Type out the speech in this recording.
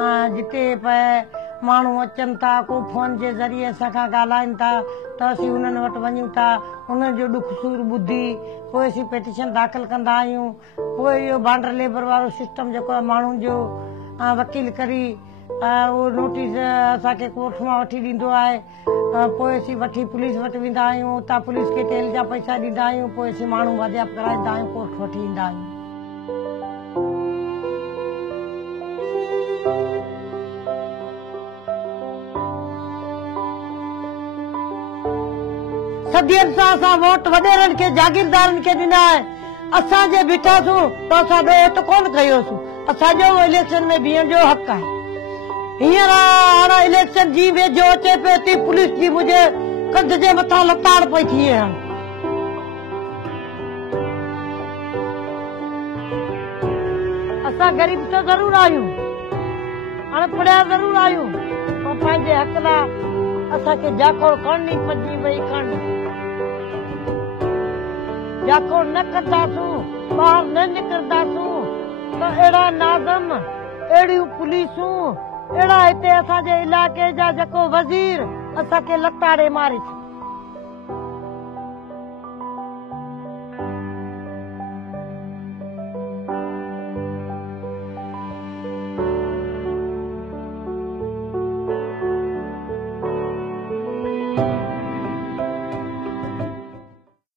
जिते पे माण्हू अचनि था को फोन जे ज़रिए असांखां ॻाल्हाइनि था त असीं उन्हनि वटि वञूं था उन्हनि जो ॾुख सूर ॿुधी पोइ असीं पेटिशन दाख़िल कंदा आहियूं। पोइ इहो बांडर लेबर वारो सिस्टम जेको आहे माण्हुनि जो वकील करी उहो नोटिस असांखे कोर्ट मां वठी ॾींदो आहे। पोइ असीं वठी पुलिस वटि वेंदा आहियूं उतां पुलिस खे तेल जा पैसा ॾींदा आहियूं पोइ असीं माण्हू वाजियाब कराईंदा आहियूं कोर्ट वठी ईंदा आहियूं। सदियनि सां असां वोट वॾेरनि खे जागीरदारनि खे ॾिना आहे। असां जे बीठासूं त असां ॿियो त कोन कयोसीं। असांजो इलेक्शन में बीहण जो हक़ आहे। हींअर हाणे इलेक्शन जी वेझो अचे पियो थी पुलिस जी मुंहिंजे कंध जे मथां लताड़ पई थिए। असां ग़रीब त ज़रूर आहियूं अणपढ़िया ज़रूर आहियूं पर पंहिंजे हक़ लाइ असांखे जाखोड़ करणी पवंदी वई करणी। जाखोड़ न कंदासूं ॿाहिरि न निकिरंदासूं त अहिड़ा नाज़म अहिड़ियूं पुलिसूं अहिड़ा हिते असांजे इलाइक़े जा जेको वज़ीर असांखे लताड़े मारे